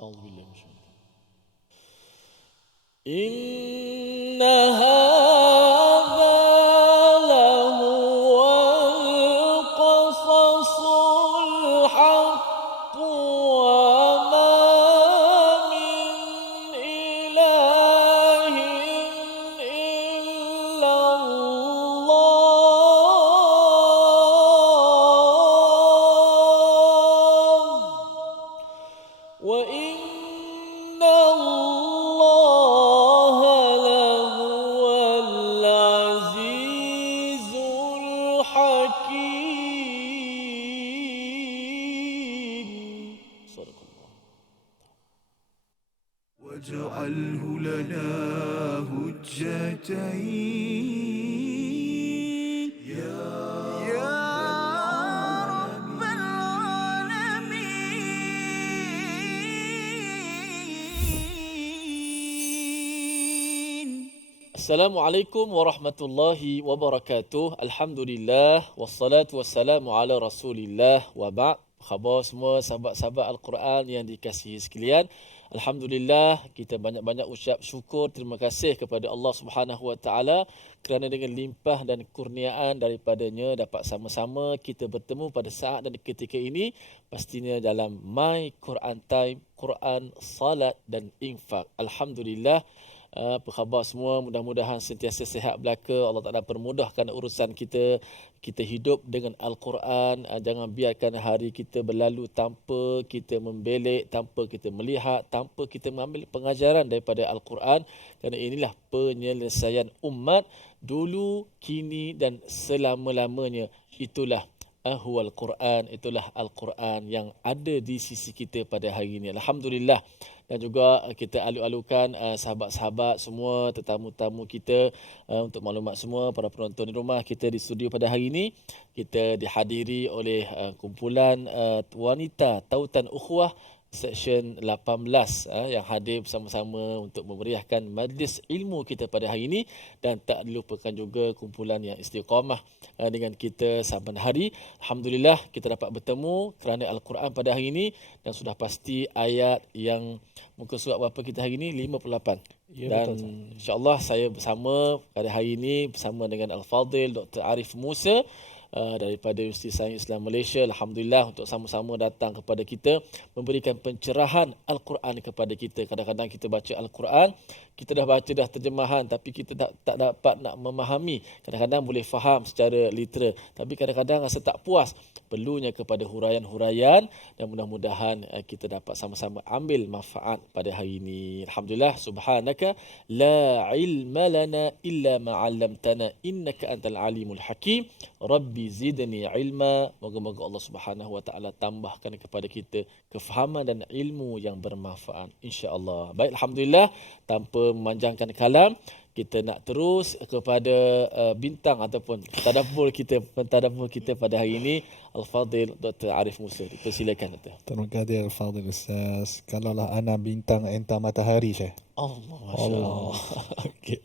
أعوذ بالله من الشيطان. إن هذا لهو القصص الحق وما من إله إلا الله وإن الله لهو العزيز الحكيم. صدق الله. واجعله لنا هجتين يا رب العالمين. Assalamualaikum warahmatullahi wabarakatuh. Alhamdulillah wassalatu wassalamu ala Rasulillah wa ba'd. Khabar semua sahabat-sahabat Al-Quran yang dikasihi sekalian. Alhamdulillah, kita banyak-banyak ucap syukur, terima kasih kepada Allah Subhanahu Wa Taala kerana dengan limpah dan kurniaan daripadanya dapat sama-sama kita bertemu pada saat dan ketika ini, pastinya dalam My Quran Time, Quran, Salat dan Infak. Alhamdulillah. Apa khabar semua? Mudah-mudahan sentiasa sihat belaka. Allah Ta'ala permudahkan urusan kita. Kita hidup dengan Al-Quran. Jangan biarkan hari kita berlalu tanpa kita membelik, tanpa kita melihat, tanpa kita mengambil pengajaran daripada Al-Quran. Kerana inilah penyelesaian umat dulu, kini dan selama-lamanya. Itulah Ahwal Quran, itulah Al-Quran yang ada di sisi kita pada hari ini. Alhamdulillah. Dan juga kita alu-alukan sahabat-sahabat semua, tetamu-tamu kita, untuk maklumat semua para penonton di rumah kita di studio pada hari ini, kita dihadiri oleh kumpulan wanita Tautan Ukhuwah Seksyen 18 yang hadir bersama-sama untuk memeriahkan majlis ilmu kita pada hari ini. Dan tak dilupakan juga kumpulan yang istiqamah dengan kita saban hari. Alhamdulillah kita dapat bertemu kerana Al-Quran pada hari ini, dan sudah pasti ayat yang muka surat berapa kita hari ini? 58. Ya, Dan insya-Allah saya bersama pada hari ini bersama dengan Al-Fadhil Dr. Arif Musa daripada Universiti Sains Islam Malaysia. Alhamdulillah untuk sama-sama datang kepada kita memberikan pencerahan Al-Quran kepada kita. Kadang-kadang kita baca Al-Quran, kita dah baca dah terjemahan, tapi kita tak dapat nak memahami. Kadang-kadang boleh faham secara literal, tapi kadang-kadang rasa tak puas. Perlunya kepada huraian-huraian, dan mudah-mudahan kita dapat sama-sama ambil manfaat pada hari ini. Alhamdulillah, subhanaka la ilma lana illa ma 'allamtana innaka antal alimul hakim. Rabbi zidni ilma. Moga-moga Allah Subhanahu Wa Taala tambahkan kepada kita kefahaman dan ilmu yang bermanfaat, insya-Allah. Baik, alhamdulillah, tanpa memanjangkan kalam, kita nak terus kepada bintang ataupun pentadabbur kita pada hari ini, Al-Fadhil Dr. Arif Musa. Dipersilakan, Dr. terima kasih Al-Fadhil Ustaz. Kalaulah ana bintang, entah matahari saya. Allah, masya-Allah. Okey.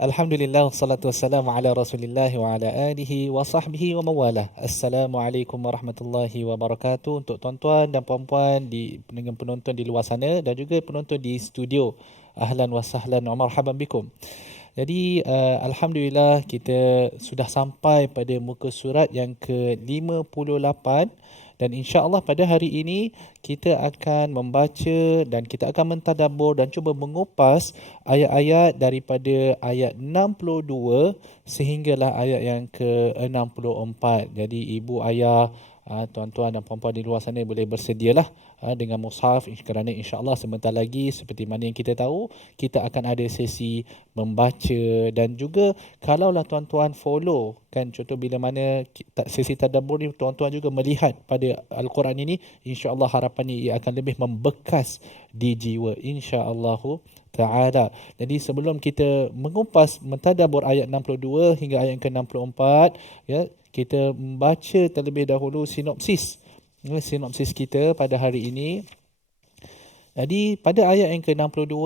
Alhamdulillah, wassalatu wassalamu ala Rasulillah wa ala alihi wa sahbihi wa mawalah. Assalamualaikum warahmatullahi wabarakatuh untuk tuan-tuan dan puan-puan dengan penonton di luar sana dan juga penonton di studio. Ahlan wa sahlan wa marhaban bikum. Jadi alhamdulillah kita sudah sampai pada muka surat yang ke-58, dan insya-Allah pada hari ini kita akan membaca dan kita akan mentadabbur dan cuba mengupas ayat-ayat daripada ayat 62 sehinggalah ayat yang ke-64. Jadi ibu ayah, tuan-tuan dan puan-puan di luar sana boleh bersedialah dengan mushaf, kerana insya-Allah sebentar lagi seperti mana yang kita tahu, kita akan ada sesi membaca. Dan juga kalaulah tuan-tuan follow kan, contoh bila mana sesi tadabbur ni tuan-tuan juga melihat pada Al-Quran ini, insya-Allah harapannya ia akan lebih membekas di jiwa, insya-Allah ta'ala. Jadi sebelum kita mengupas mentadabbur ayat 62 hingga ayat ke-64, ya, kita membaca terlebih dahulu sinopsis kita pada hari ini. Jadi pada ayat yang ke-62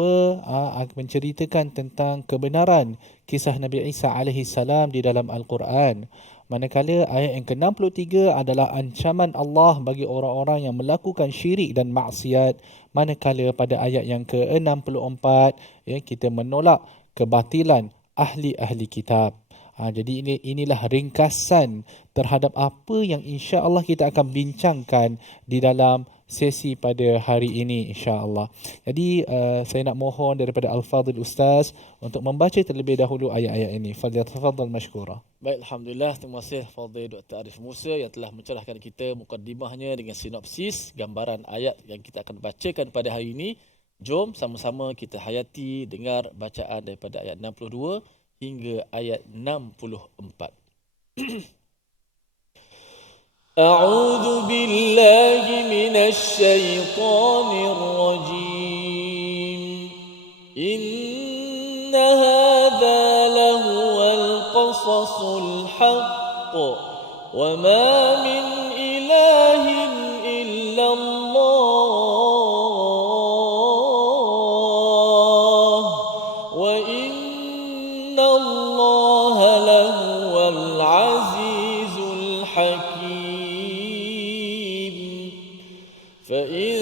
akan menceritakan tentang kebenaran kisah Nabi Isa alaihi salam di dalam Al-Quran. Manakala ayat yang ke-63 adalah ancaman Allah bagi orang-orang yang melakukan syirik dan maksiat. Manakala pada ayat yang ke-64 kita menolak kebatilan ahli-ahli kitab. Jadi inilah ringkasan terhadap apa yang insya-Allah kita akan bincangkan di dalam sesi pada hari ini insya-Allah. Jadi saya nak mohon daripada Al-Fadhil Ustaz untuk membaca terlebih dahulu ayat-ayat ini. Fadhil mashkura. Baik, Alhamdulillah. Terima kasih Fadhil Dr. Arif Musa yang telah mencerahkan kita mukaddimahnya dengan sinopsis, gambaran ayat yang kita akan bacakan pada hari ini. Jom sama-sama kita hayati dengar bacaan daripada ayat 62 hingga ayat 64. A'udzu billahi minasy syaithanir rajim. Inna hadza lahuwal qasasul haqq wa ma min ilahin illa Allah wa inna Allah lahuwal azizul hakim. Fa in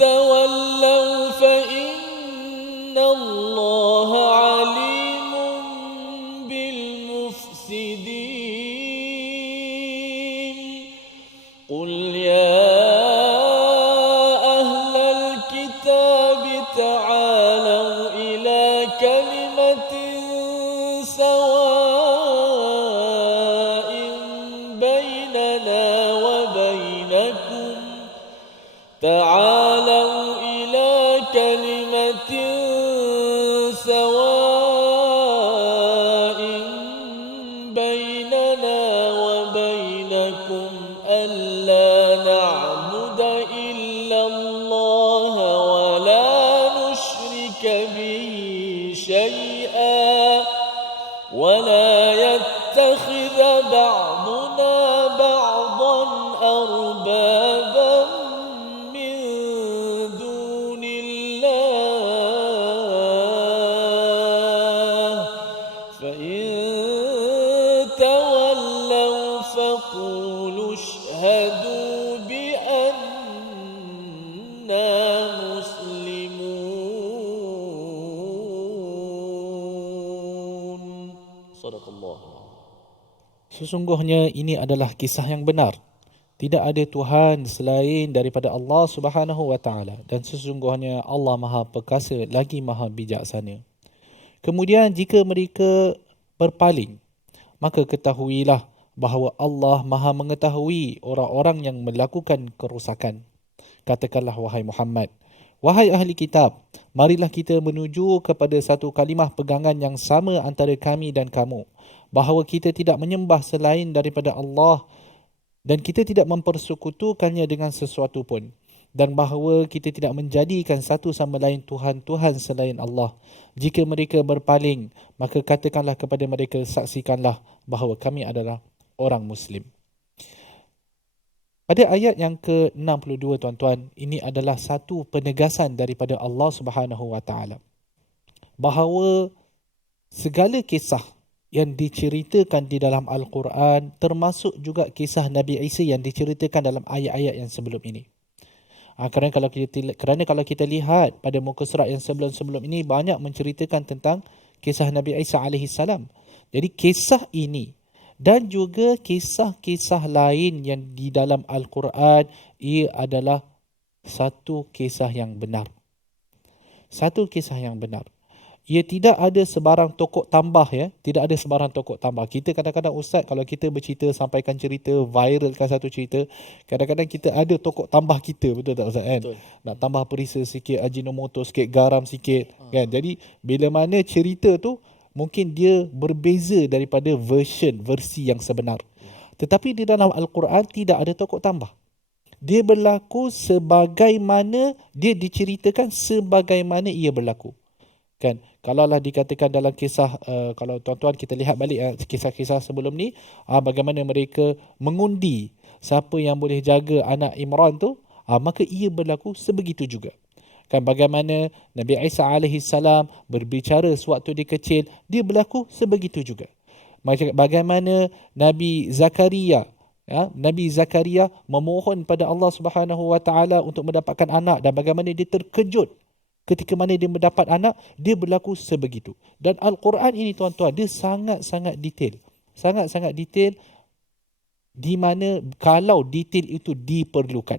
tawallaw fa inna Allah alimun bil mufsidin. Qul ya ahlal kitab ta'alu ila kalimatin sawa'in bainana wa bainakum تعالوا إلى كلمة سواء بيننا وبينكم ألا نعبد إلا الله ولا نشرك به شيئا ولا يتخذ بعضنا بعضا أربابا من دون الله فإن تولوا فقولوا اشهدوا بأننا مسلمون. صدق الله. Sesungguhnya ini adalah kisah yang benar. Tidak ada Tuhan selain daripada Allah Subhanahu wa taala dan sesungguhnya Allah Maha Perkasa lagi Maha Bijaksana. Kemudian jika mereka berpaling, maka ketahuilah bahawa Allah Maha mengetahui orang-orang yang melakukan kerosakan. Katakanlah wahai Muhammad, wahai ahli kitab, marilah kita menuju kepada satu kalimah pegangan yang sama antara kami dan kamu, bahawa kita tidak menyembah selain daripada Allah dan kita tidak mempersekutukannya dengan sesuatu pun, dan bahawa kita tidak menjadikan satu sama lain Tuhan-Tuhan selain Allah. Jika mereka berpaling, maka katakanlah kepada mereka, saksikanlah bahawa kami adalah orang Muslim. Pada ayat yang ke-62 tuan-tuan, ini adalah satu penegasan daripada Allah Subhanahu wa taala bahawa segala kisah yang diceritakan di dalam Al-Quran termasuk juga kisah Nabi Isa yang diceritakan dalam ayat-ayat yang sebelum ini. Kerana kalau kita lihat pada muka surat yang sebelum-sebelum ini banyak menceritakan tentang kisah Nabi Isa alaihi salam. Jadi kisah ini dan juga kisah-kisah lain yang di dalam Al-Quran, ia adalah satu kisah yang benar. Satu kisah yang benar. Ia tidak ada sebarang tokoh tambah, ya. Tidak ada sebarang tokoh tambah. Kita kadang-kadang ustaz kalau kita bercerita, sampaikan cerita, viralkan satu cerita, kadang-kadang kita ada tokoh tambah kita, betul tak ustaz kan? Betul. Nak tambah perisa sikit, ajinomoto sikit, garam sikit, kan? Jadi bila mana cerita tu mungkin dia berbeza daripada versi yang sebenar. Tetapi di dalam Al-Quran tidak ada tokoh tambah. Dia berlaku sebagaimana dia diceritakan, sebagaimana ia berlaku. Kan, kalaulah dikatakan dalam kisah, kalau tuan-tuan kita lihat balik kisah-kisah sebelum ni, bagaimana mereka mengundi siapa yang boleh jaga anak Imran tu, maka ia berlaku sebegitu juga. Kan, bagaimana Nabi Isa alaihi salam berbicara sewaktu dia kecil, dia berlaku sebegitu juga. Bagaimana Nabi Zakaria, Nabi Zakaria memohon pada Allah Subhanahu Wa Taala untuk mendapatkan anak, dan bagaimana dia terkejut ketika mana dia mendapat anak, dia berlaku sebegitu. Dan Al-Quran ini tuan-tuan, dia sangat-sangat detail. Sangat-sangat detail, di mana kalau detail itu diperlukan.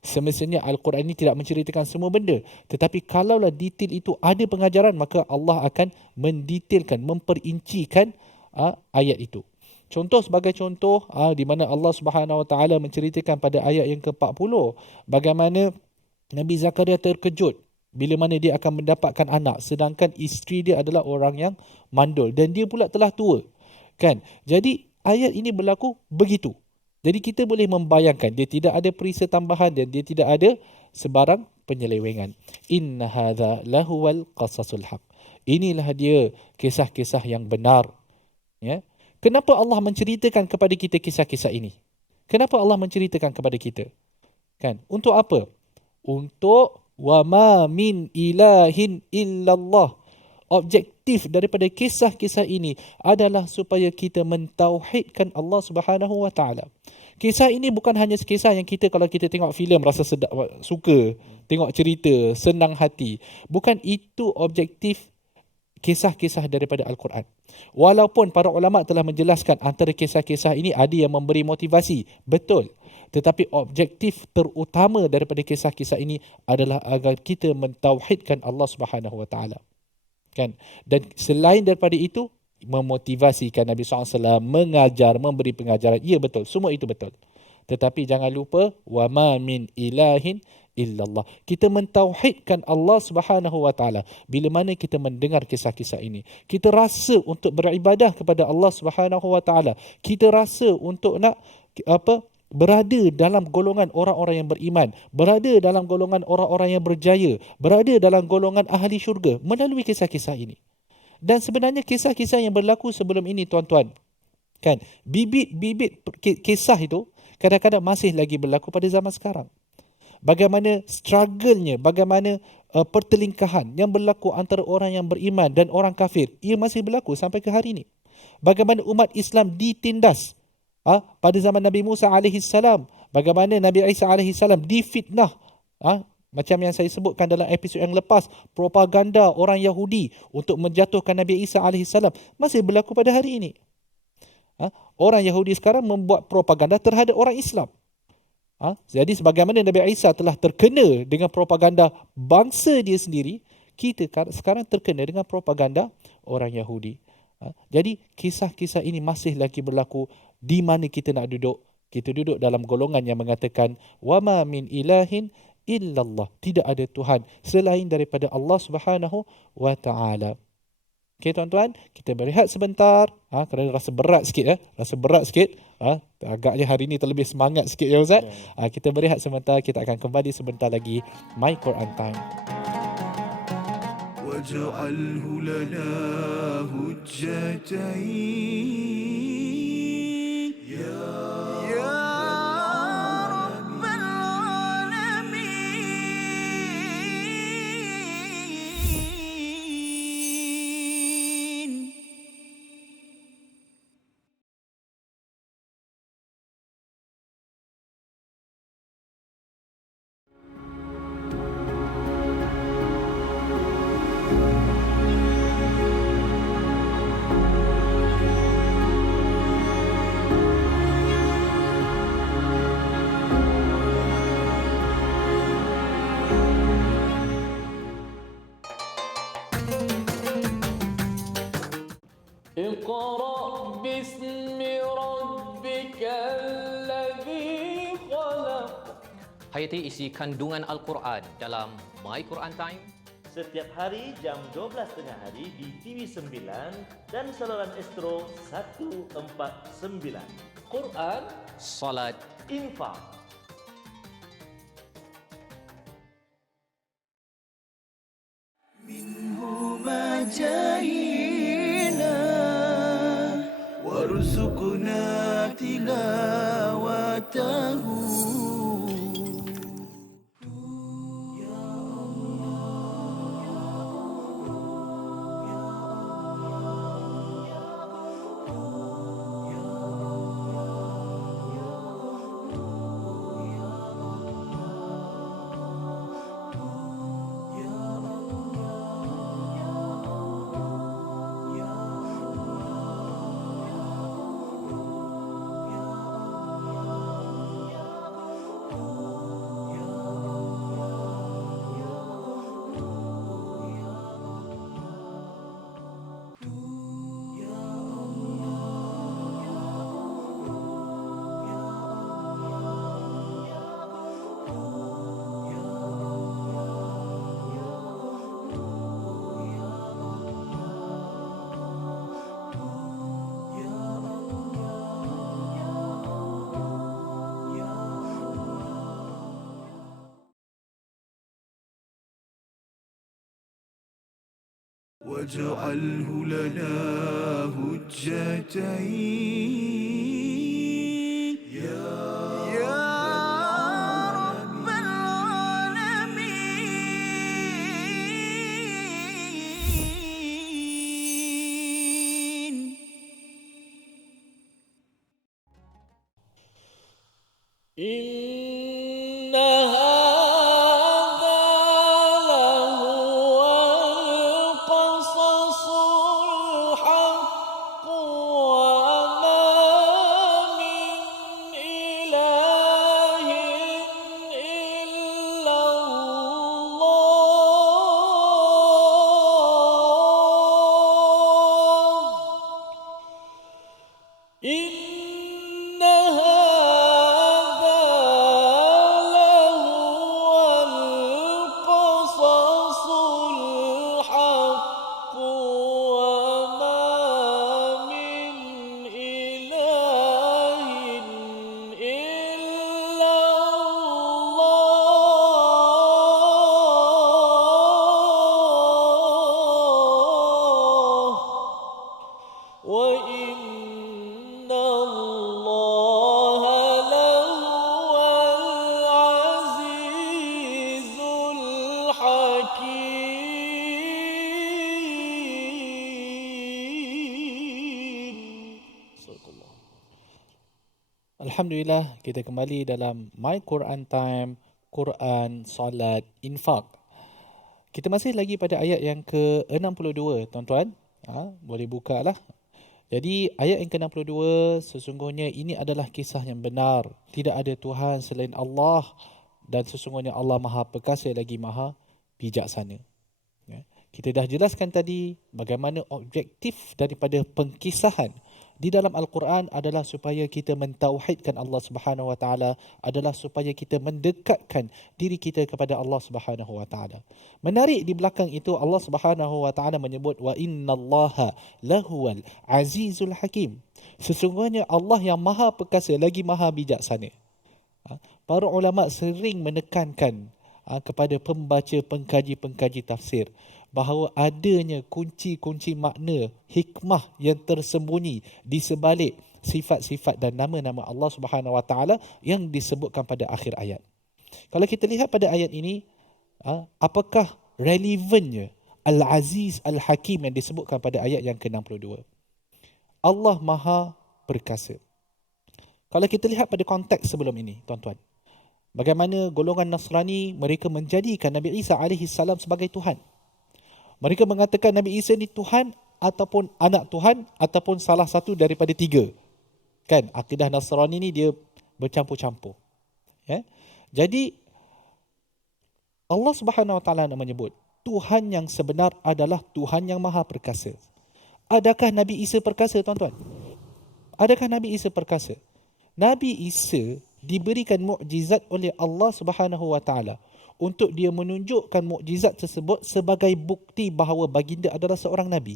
Semestinya Al-Quran ini tidak menceritakan semua benda. Tetapi kalaulah detail itu ada pengajaran, maka Allah akan mendetailkan, memperincikan ayat itu. Contoh sebagai contoh, di mana Allah Subhanahu Wa Taala menceritakan pada ayat yang ke-40, bagaimana Nabi Zakaria terkejut bila mana dia akan mendapatkan anak, sedangkan isteri dia adalah orang yang mandul dan dia pula telah tua. Kan? Jadi ayat ini berlaku begitu. Jadi kita boleh membayangkan dia tidak ada perisa tambahan dan dia tidak ada sebarang penyelewengan. Inna hadza lahuwal qasasul haq. Inilah dia kisah-kisah yang benar. Ya. Kenapa Allah menceritakan kepada kita kisah-kisah ini? Kenapa Allah menceritakan kepada kita? Kan? Untuk apa? Untuk wa ma min ilahin illallah. Objektif daripada kisah-kisah ini adalah supaya kita mentauhidkan Allah Subhanahu Wa Taala. Kisah ini bukan hanya kisah yang kita kalau kita tengok filem rasa sedap, suka, tengok cerita, senang hati. Bukan itu objektif kisah-kisah daripada Al-Quran. Walaupun para ulama telah menjelaskan antara kisah-kisah ini ada yang memberi motivasi, betul. Tetapi objektif terutama daripada kisah-kisah ini adalah agar kita mentauhidkan Allah Subhanahu Wa Taala. Kan? Dan selain daripada itu, memotivasikan Nabi SAW, mengajar, memberi pengajaran. Ya, betul. Semua itu betul. Tetapi jangan lupa, wa ma min ilahin illallah. Kita mentauhidkan Allah Subhanahu Wa Taala bila mana kita mendengar kisah-kisah ini. Kita rasa untuk beribadah kepada Allah Subhanahu Wa Taala. Kita rasa untuk nak berada dalam golongan orang-orang yang beriman, berada dalam golongan orang-orang yang berjaya, berada dalam golongan ahli syurga melalui kisah-kisah ini. Dan sebenarnya kisah-kisah yang berlaku sebelum ini tuan-tuan, kan, bibit-bibit kisah itu kadang-kadang masih lagi berlaku pada zaman sekarang. Bagaimana struggle-nya, bagaimana pertelingkahan yang berlaku antara orang yang beriman dan orang kafir, ia masih berlaku sampai ke hari ini. Bagaimana umat Islam ditindas pada zaman Nabi Musa AS, bagaimana Nabi Isa AS difitnah, macam yang saya sebutkan dalam episod yang lepas, propaganda orang Yahudi untuk menjatuhkan Nabi Isa AS masih berlaku pada hari ini. Orang Yahudi sekarang membuat propaganda terhadap orang Islam. Jadi sebagaimana Nabi Isa telah terkena dengan propaganda bangsa dia sendiri, kita sekarang terkena dengan propaganda orang Yahudi. Jadi kisah-kisah ini masih lagi berlaku. Di mana kita nak duduk? Kita duduk dalam golongan yang mengatakan wa ma min ilahin illallah. Tidak ada Tuhan selain daripada Allah Subhanahu Wa Taala. Okey tuan-tuan, kita berehat sebentar. Kerana rasa berat sikit Rasa berat sikit. Agaknya hari ini terlebih semangat sikit ya Ustaz. Kita berehat sebentar, kita akan kembali sebentar lagi My Quran Time. واجعله لنا هجتين يا رب العالمين. اقرأ باسم ربك الذي خلق. Hayati isi kandungan Al-Quran dalam My Quran Time. Setiap hari jam 12.30 hari di TV9 dan saluran Astro 149. Quran, Salat, Infak. منهما جاهينا وارزقنا تلاوته. واجعله لنا هجتين يا رب العالمين. إن هذا لهو القصص الحق وما من إله إلا الله. إن هذا لهو القصص الحق وما من إله إلا الله. وإن الله لهو العزيز الحكيم. صدق الله. Alhamdulillah, kita kembali dalam My Quran Time, Quran, Salat, Infak. Kita masih lagi pada ayat yang ke-62, tuan-tuan. Boleh buka lah. Jadi ayat yang ke-62, sesungguhnya ini adalah kisah yang benar. Tidak ada Tuhan selain Allah dan sesungguhnya Allah Maha Perkasa lagi Maha Bijaksana. Ya. Kita dah jelaskan tadi bagaimana objektif daripada pengkisahan di dalam Al-Quran adalah supaya kita mentauhidkan Allah Subhanahu Wa Taala, adalah supaya kita mendekatkan diri kita kepada Allah Subhanahu Wa Taala. Menarik di belakang itu Allah Subhanahu Wa Taala menyebut wa innallaha lahuwal azizul hakim. Sesungguhnya Allah yang Maha Perkasa lagi Maha Bijaksana. Para ulama sering menekankan kepada pembaca, pengkaji tafsir bahawa adanya kunci-kunci makna, hikmah yang tersembunyi di sebalik sifat-sifat dan nama-nama Allah Subhanahu Wa Taala yang disebutkan pada akhir ayat. Kalau kita lihat pada ayat ini, apakah relevannya Al-Aziz Al-Hakim yang disebutkan pada ayat yang ke-62? Allah Maha Perkasa. Kalau kita lihat pada konteks sebelum ini, tuan-tuan, bagaimana golongan Nasrani mereka menjadikan Nabi Isa AS sebagai Tuhan. Mereka mengatakan Nabi Isa ni Tuhan ataupun anak Tuhan ataupun salah satu daripada tiga. Kan, akidah Nasrani ni dia bercampur-campur. Ya? Jadi Allah Subhanahu Wa Taala menyebut Tuhan yang sebenar adalah Tuhan yang Maha Perkasa. Adakah Nabi Isa perkasa, tuan-tuan? Adakah Nabi Isa perkasa? Nabi Isa diberikan mukjizat oleh Allah Subhanahu Wa Taala untuk dia menunjukkan mukjizat tersebut sebagai bukti bahawa baginda adalah seorang nabi.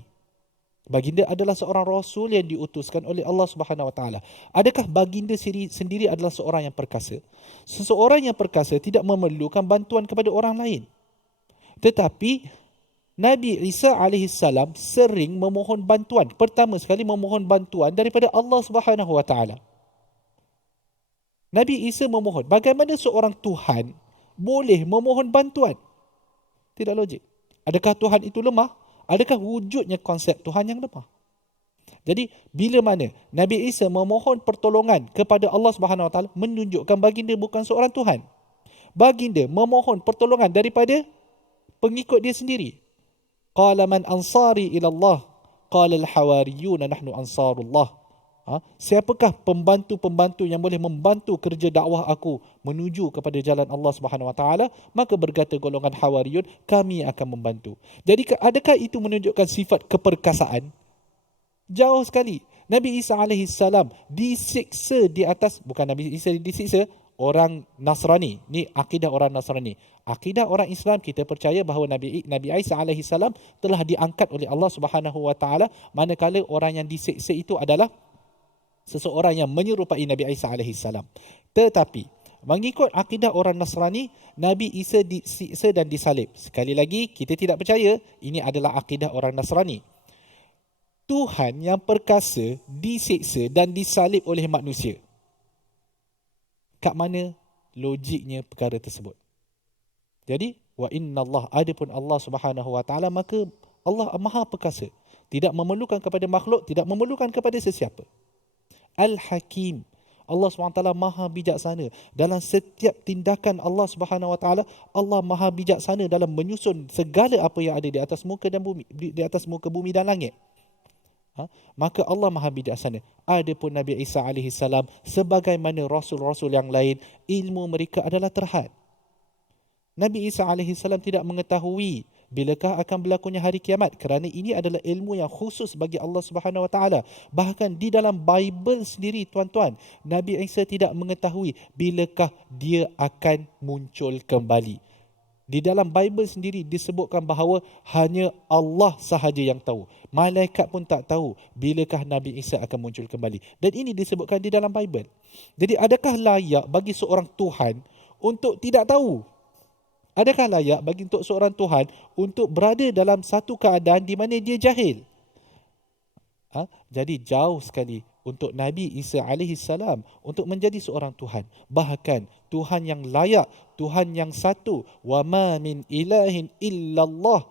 Baginda adalah seorang rasul yang diutuskan oleh Allah Subhanahu Wa Taala. Adakah baginda sendiri adalah seorang yang perkasa? Seseorang yang perkasa tidak memerlukan bantuan kepada orang lain. Tetapi Nabi Isa alaihissalam sering memohon bantuan. Pertama sekali memohon bantuan daripada Allah Subhanahu Wa Taala. Nabi Isa memohon. Bagaimana seorang Tuhan boleh memohon bantuan? Tidak logik. Adakah Tuhan itu lemah? Adakah wujudnya konsep Tuhan yang lemah? Jadi bila mana Nabi Isa memohon pertolongan kepada Allah Subhanahu Wa Taala, menunjukkan baginda bukan seorang Tuhan. Baginda memohon pertolongan daripada pengikut dia sendiri. Qala man ansari ila Allah? Qala al-hawariyuna nahnu ansarullah. Siapakah pembantu-pembantu yang boleh membantu kerja dakwah aku menuju kepada jalan Allah Subhanahu Wa Taala? Maka berkata golongan Hawariyun, kami akan membantu. Jadi adakah itu menunjukkan sifat keperkasaan? Jauh sekali. Nabi Isa alaihissalam disiksa di atas, bukan Nabi Isa disiksa, orang Nasrani. Ni akidah orang Nasrani. Akidah orang Islam, kita percaya bahawa Nabi Isa alaihissalam telah diangkat oleh Allah Subhanahu Wa Taala, manakala orang yang disiksa itu adalah seseorang yang menyerupai Nabi Isa alaihissalam. Tetapi Mengikut akidah orang Nasrani, Nabi Isa disiksa dan disalib. Sekali lagi, kita tidak percaya ini adalah akidah orang Nasrani. Tuhan yang perkasa disiksa dan disalib oleh manusia. Kat mana logiknya perkara tersebut? Jadi, wa innallah, adapun Allah Subhanahu wa taala, maka Allah Maha Perkasa, tidak memerlukan kepada makhluk, tidak memerlukan kepada sesiapa. Al-Hakim, Allah SWT Maha Bijaksana dalam setiap tindakan Allah Subhanahu wa taala. Allah Maha Bijaksana dalam menyusun segala apa yang ada di atas muka dan bumi, di atas muka bumi dan langit. Maka Allah Maha Bijaksana. Adapun Nabi Isa alaihi salam, sebagaimana rasul-rasul yang lain, ilmu mereka adalah terhad. Nabi Isa alaihi salam tidak mengetahui bilakah akan berlakunya hari kiamat, kerana ini adalah ilmu yang khusus bagi Allah Subhanahu wa taala. Bahkan di dalam Bible sendiri, tuan-tuan, Nabi Isa tidak mengetahui bilakah dia akan muncul kembali. Di dalam Bible sendiri disebutkan bahawa hanya Allah sahaja yang tahu. Malaikat pun tak tahu bilakah Nabi Isa akan muncul kembali. Dan ini disebutkan di dalam Bible. Jadi adakah layak bagi seorang Tuhan untuk tidak tahu? Adakah layak bagi untuk seorang Tuhan untuk berada dalam satu keadaan di mana dia jahil? Jadi jauh sekali untuk Nabi Isa alaihi salam untuk menjadi seorang Tuhan. Bahkan Tuhan yang layak, Tuhan yang satu, wa ma min ilahin illallah,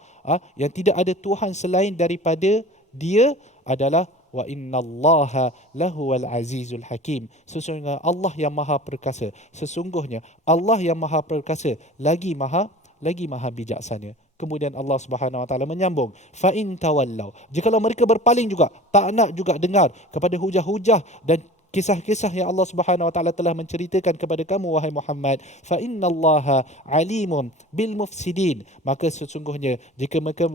yang tidak ada Tuhan selain daripada dia adalah wa innallaha lahuwal azizul hakim. Sesungguhnya Allah yang Maha Perkasa. Sesungguhnya Allah yang Maha Perkasa lagi maha bijaksana. Kemudian Allah Subhanahu wa taala menyambung, fa in tawallau, jikalau mereka berpaling juga, tak nak juga dengar kepada hujah-hujah dan kisah-kisah yang Allah Subhanahu wa taala telah menceritakan kepada kamu wahai Muhammad, fa innallaha alimun bil mufsidin, maka sesungguhnya jika mereka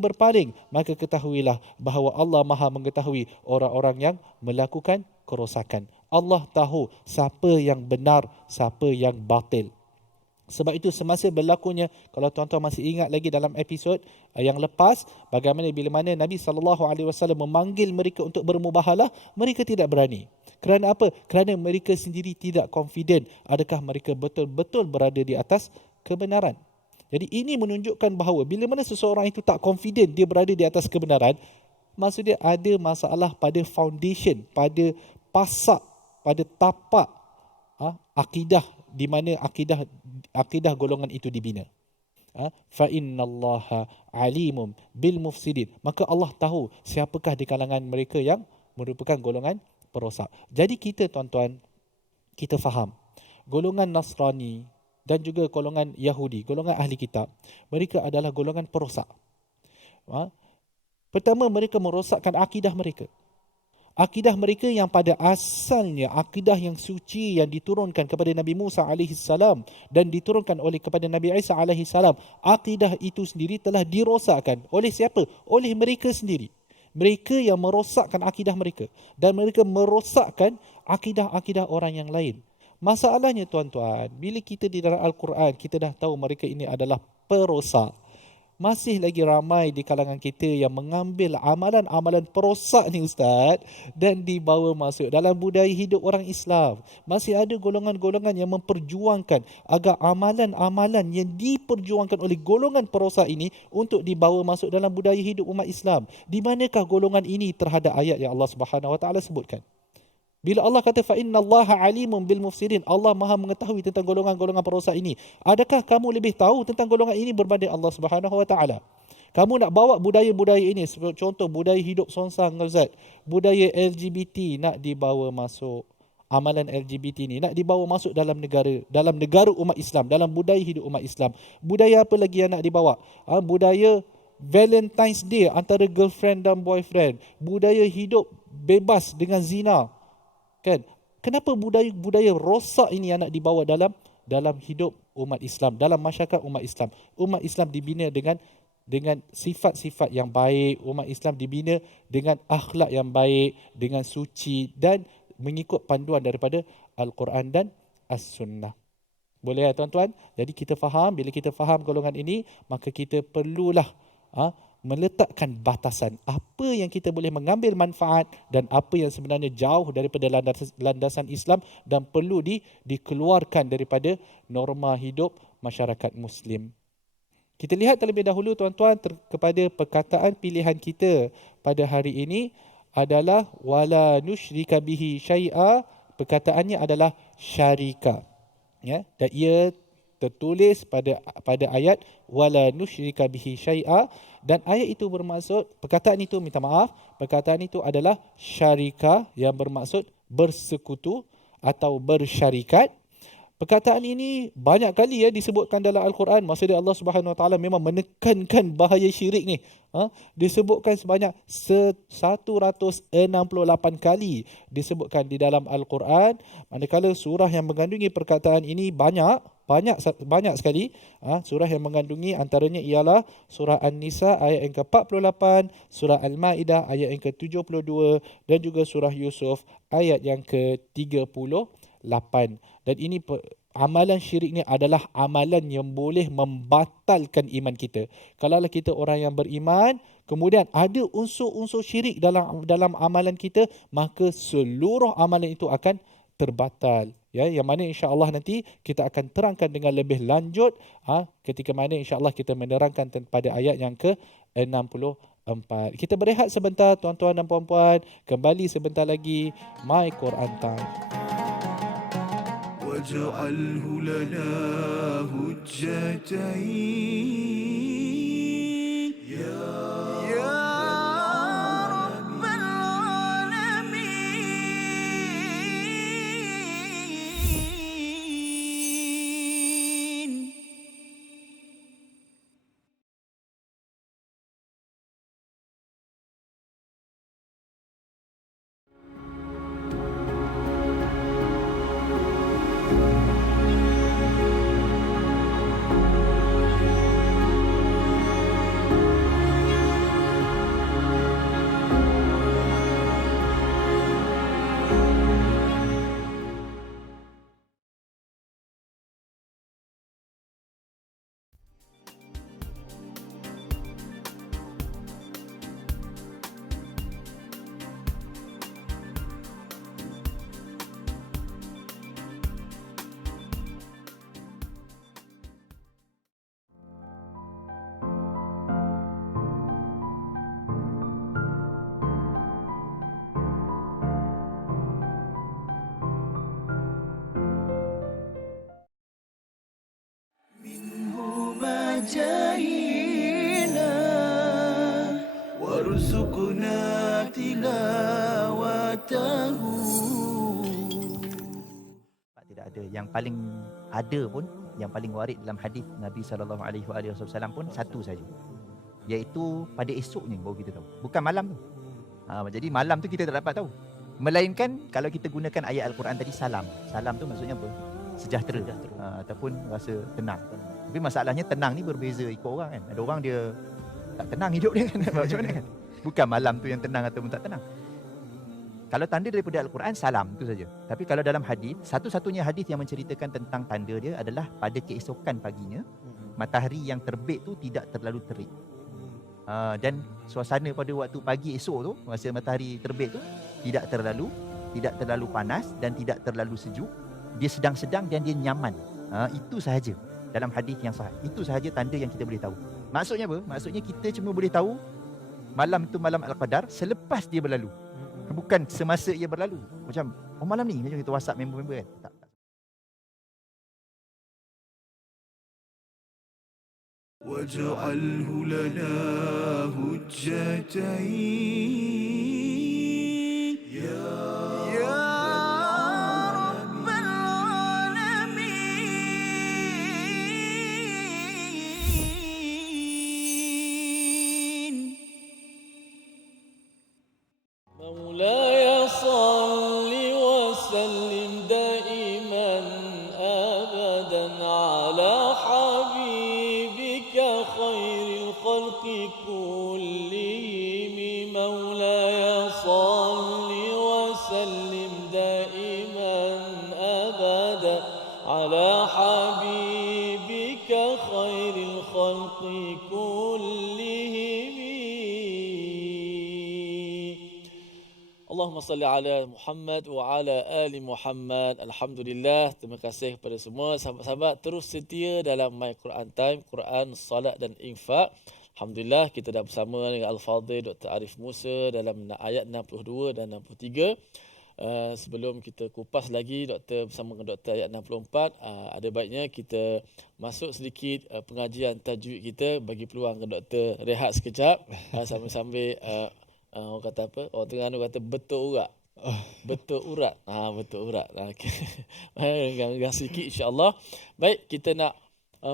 berpaling, maka ketahuilah bahawa Allah Maha mengetahui orang-orang yang melakukan kerosakan. Allah tahu siapa yang benar, siapa yang batil. Sebab itu semasa berlakunya, kalau tuan-tuan masih ingat lagi dalam episod yang lepas, bagaimana bila mana Nabi SAW memanggil mereka untuk bermubahalah, mereka tidak berani. Kerana apa? Kerana mereka sendiri tidak confident adakah mereka betul-betul berada di atas kebenaran. Jadi ini menunjukkan bahawa bila mana seseorang itu tak confident dia berada di atas kebenaran, maksudnya ada masalah pada foundation, pada pasak, pada tapak akidah, di mana akidah golongan itu dibina. Fa innallaha alimum bil mufsidin, maka Allah tahu siapakah di kalangan mereka yang merupakan golongan perosak. Jadi kita, tuan-tuan, kita faham golongan Nasrani dan juga golongan Yahudi, golongan ahli kitab, mereka adalah golongan perosak. Pertama, mereka merosakkan akidah mereka. Akidah mereka yang pada asalnya akidah yang suci yang diturunkan kepada Nabi Musa AS dan diturunkan kepada Nabi Isa AS, akidah itu sendiri telah dirosakkan. Oleh siapa? Oleh mereka sendiri. Mereka yang merosakkan akidah mereka, dan mereka merosakkan akidah-akidah orang yang lain. Masalahnya, tuan-tuan, bila kita di dalam Al-Quran, kita dah tahu mereka ini adalah perosak. Masih lagi ramai di kalangan kita yang mengambil amalan-amalan perosak ni, Ustaz, dan dibawa masuk dalam budaya hidup orang Islam. Masih ada golongan-golongan yang memperjuangkan agar amalan-amalan yang diperjuangkan oleh golongan perosak ini untuk dibawa masuk dalam budaya hidup umat Islam. Di manakah golongan ini terhadap ayat yang Allah Subhanahu wa taala sebutkan? Bila Allah kata fa innallaha alimun bil mufsidin, Allah Maha mengetahui tentang golongan-golongan perosak ini. Adakah kamu lebih tahu tentang golongan ini berbanding Allah Subhanahu wa taala? Kamu nak bawa budaya-budaya ini, contoh budaya hidup songsang, Ustaz, budaya LGBT nak dibawa masuk, amalan LGBT ni nak dibawa masuk dalam negara umat Islam, dalam budaya hidup umat Islam. Budaya apa lagi yang nak dibawa? Budaya Valentine's Day antara girlfriend dan boyfriend, budaya hidup bebas dengan zina. Kan? Kenapa budaya rosak ini yang nak dibawa dalam hidup umat Islam, dalam masyarakat umat Islam? Umat Islam dibina dengan sifat-sifat yang baik, umat Islam dibina dengan akhlak yang baik, dengan suci dan mengikut panduan daripada Al-Quran dan As-Sunnah. Boleh ya, tuan-tuan? Jadi kita faham, bila kita faham golongan ini, maka kita perlulah meletakkan batasan apa yang kita boleh mengambil manfaat dan apa yang sebenarnya jauh daripada landasan Islam dan perlu dikeluarkan daripada norma hidup masyarakat Muslim. Kita lihat terlebih dahulu tuan-tuan kepada perkataan pilihan kita pada hari ini adalah wala nusyrika bihi syai'a. Perkataannya adalah syarika. Ya, dan ia tertulis pada ayat wala nusyrika bihi syai'a, dan ayat itu bermaksud, perkataan itu adalah syarika yang bermaksud bersekutu atau bersyarikat. Perkataan ini banyak kali disebutkan dalam Al-Quran. Maksudnya Allah Subhanahu Wa Taala memang menekankan bahaya syirik ni. Disebutkan sebanyak 168 kali disebutkan di dalam Al-Quran. Manakala surah yang mengandungi perkataan ini banyak sekali. Surah yang mengandungi antaranya ialah surah An-Nisa ayat yang ke-48, surah Al-Ma'idah ayat yang ke-72 dan juga surah Yusuf ayat yang ke-38. Dan ini amalan syirik ni adalah amalan yang boleh membatalkan iman kita. Kalaulah kita orang yang beriman, kemudian ada unsur-unsur syirik dalam amalan kita, maka seluruh amalan itu akan terbatal. Ya, yang mana insya-Allah nanti kita akan terangkan dengan lebih lanjut ketika mana insya-Allah kita menerangkan pada ayat yang ke-64. Kita berehat sebentar tuan-tuan dan puan-puan, kembali sebentar lagi My Quran Time. واجعله لنا هجتين يا رب العالمين. جاهينا وارزقنا تلاوته. Tidak ada. Yang paling ada pun, yang paling warid dalam hadis Nabi SAW pun satu saja, iaitu pada esoknya baru kita tahu, bukan malam tu. Jadi malam tu kita tak dapat tahu, melainkan kalau kita gunakan ayat Al-Quran tadi, salam tu maksudnya apa? Sejahtera. Ataupun rasa tenang. Tapi masalahnya tenang ni berbeza ikut orang kan. Ada orang dia tak tenang hidup dia kan. Macam mana kan? Bukan malam tu yang tenang ataupun tak tenang. Kalau tanda daripada Al-Quran, salam tu saja. Tapi kalau dalam hadis, satu-satunya hadis yang menceritakan tentang tanda dia adalah pada keesokan paginya, matahari yang terbit tu tidak terlalu terik. Dan suasana pada waktu pagi esok tu, masa matahari terbit tu tidak terlalu panas dan tidak terlalu sejuk. Dia sedang-sedang dan dia nyaman. Itu sahaja dalam hadis yang sahih. Itu sahaja tanda yang kita boleh tahu. Maksudnya apa? Maksudnya kita cuma boleh tahu malam itu malam Al-Qadar selepas dia berlalu. Bukan semasa ia berlalu. Macam, malam ni macam kita WhatsApp member-member kan. Tak. واجعله لنا هجتين يا رب العالمين. مولاي صل وسلم دائما أبدا على حبيبك خير الخلق كلهم. مولاي صل وسلم دائما أبدا على حبيبك خير الخلق كلهم. salli ala Muhammad wa ala ali Muhammad. Alhamdulillah, terima kasih kepada semua sahabat-sahabat terus setia dalam My Quran Time, Quran, Salat dan Infak. Alhamdulillah, kita dah bersama dengan Al-Fadhil Dr. Arif Musa dalam ayat 62 dan 63. Sebelum kita kupas lagi doktor bersama dengan doktor ayat 64, ada baiknya kita masuk sedikit pengajian tajwid kita, bagi peluang ke doktor rehat sekejap sambil-sambil orang kata apa? Orang Terengganu kata betul urat. Betul urat. Betul urat. Okey. Gang sikit insya-Allah. Baik, kita nak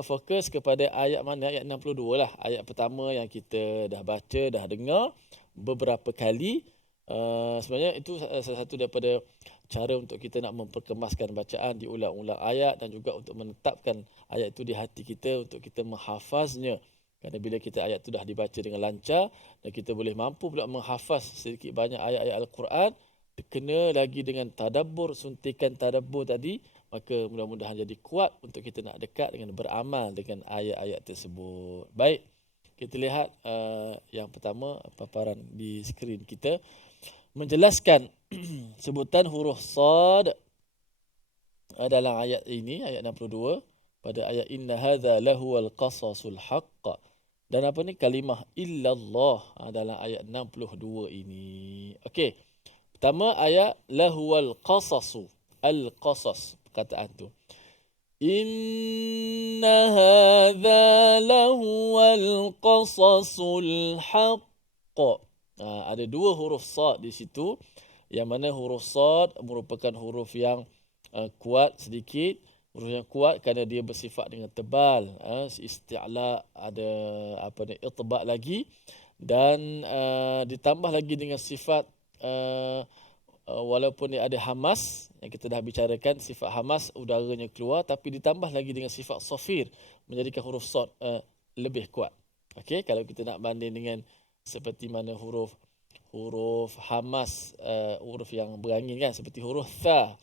fokus kepada ayat mana? Ayat 62 lah. Ayat pertama yang kita dah baca, dah dengar beberapa kali. Sebenarnya itu salah satu daripada cara untuk kita nak memperkemaskan bacaan, diulang-ulang ayat dan juga untuk menetapkan ayat itu di hati kita untuk kita menghafaznya. Kerana bila kita ayat itu dah dibaca dengan lancar dan kita boleh mampu pula menghafaz sedikit banyak ayat-ayat Al-Quran, kena lagi dengan tadabbur, suntikan tadabbur tadi, maka mudah-mudahan jadi kuat untuk kita nak dekat dengan beramal dengan ayat-ayat tersebut. Baik, kita lihat yang pertama paparan di skrin kita menjelaskan sebutan huruf sad dalam ayat ini, ayat 62, pada ayat inna hadza lahuwal qasasul haqq. Dan apa ni kalimah illallah dalam ayat 62 ini. Okey. Pertama ayat lahuwal qasasu, al-qasas perkataan tu. Inna hadza lahuwal qasasul haqq. Ada dua huruf sad di situ, yang mana huruf sad merupakan huruf yang kuat sedikit. Huruf yang kuat kerana dia bersifat dengan tebal. Isti'la, ada itba' lagi. Dan ditambah lagi dengan sifat, walaupun dia ada hamas, yang kita dah bicarakan, sifat hamas udaranya keluar, tapi ditambah lagi dengan sifat safir, menjadikan huruf sad lebih kuat. Okey, kalau kita nak banding dengan seperti mana huruf hamas, huruf yang berangin kan, seperti huruf tha.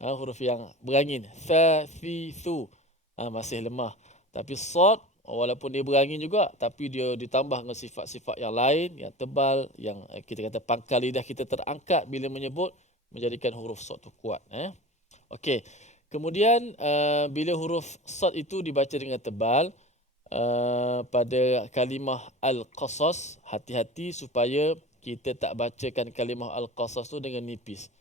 Huruf yang berangin, tha, thi, thu, masih lemah. Tapi sad, walaupun dia berangin juga, tapi dia ditambah dengan sifat-sifat yang lain, yang tebal, yang kita kata pangkal lidah kita terangkat bila menyebut, menjadikan huruf sad tu kuat. Okey. Kemudian bila huruf sad itu dibaca dengan tebal, pada kalimah al-qasas, hati-hati supaya kita tak bacakan kalimah al-qasas tu dengan nipis.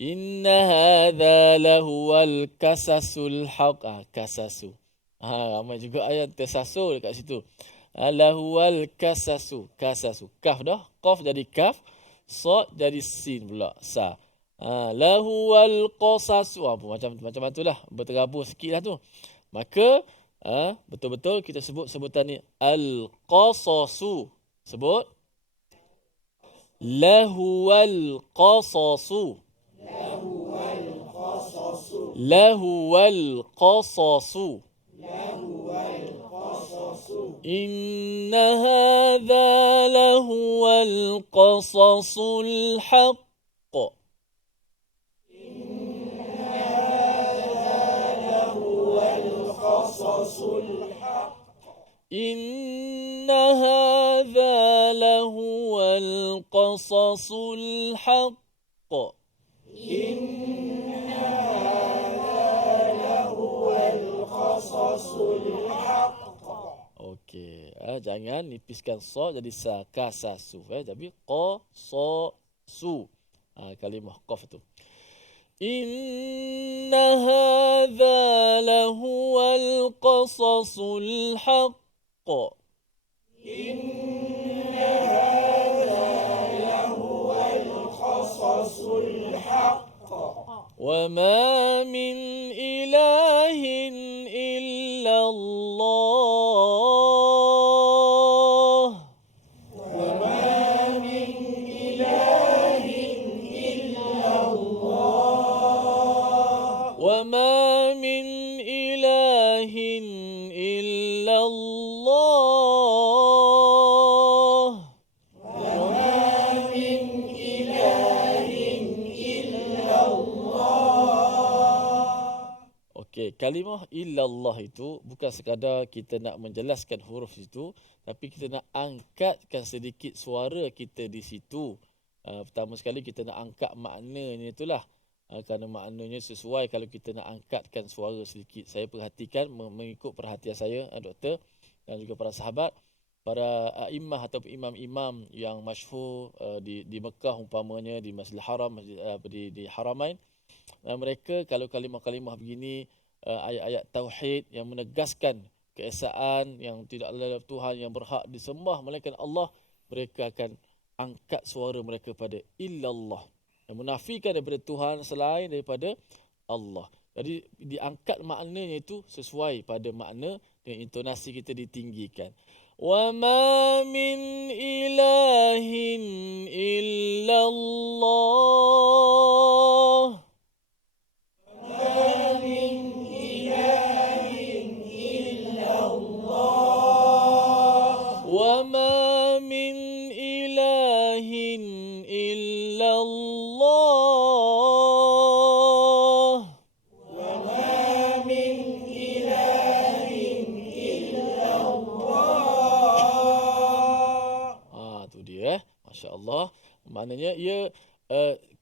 Inna hadza lahuwal qasasul haqq. Qasasu. Ramai juga ayat tersasul dekat situ. Lahuwal qasasu. Qasasu. Kaf dah. Qaf jadi kaf. Sad jadi sin pula. Sa. Lahuwal qasasu. Macam tu lah. Berterabur sikit lah tu. Maka betul-betul kita sebut sebutan ni al-qasasu. Sebut. Lahuwal qasasu. Lahuwal qasasu. Inna hadza lahuwal qasasul haqq. Inna hadza lahuwal qasasul haqq. Okey, jangan nipiskan sa jadi sa, kasasu. Tapi qasasu. Kalimah qaf tu. Inna hadza lahuwal qasasul haqq. Inna hadza lahuwal qasasul haqq. Wa ma min ilahin illa Allah. وما من إله إلا الله. وما من إله إلا الله. Okey, kalimah illallah itu bukan sekadar kita nak menjelaskan huruf itu, tapi kita nak angkatkan sedikit suara kita di situ. Pertama sekali kita nak angkat maknanya itulah. Kerana maknanya sesuai kalau kita nak angkatkan suara sedikit. Saya perhatikan mengikut perhatian saya, doktor dan juga para sahabat, para a'immah atau imam-imam yang masyhur di Mekah umpamanya, di Masjidil Haram, di Haramain, mereka kalau kalimah-kalimah begini, ayat-ayat tauhid yang menegaskan keesaan yang tidak ada Tuhan yang berhak disembah melainkan Allah, mereka akan angkat suara mereka pada illallah, yang menafikan daripada Tuhan selain daripada Allah. Jadi diangkat maknanya itu sesuai pada makna dengan intonasi kita ditinggikan. Wa ma min ilahin illallah. وما من إله إلا الله. Tu dia Masya Allah. Maknanya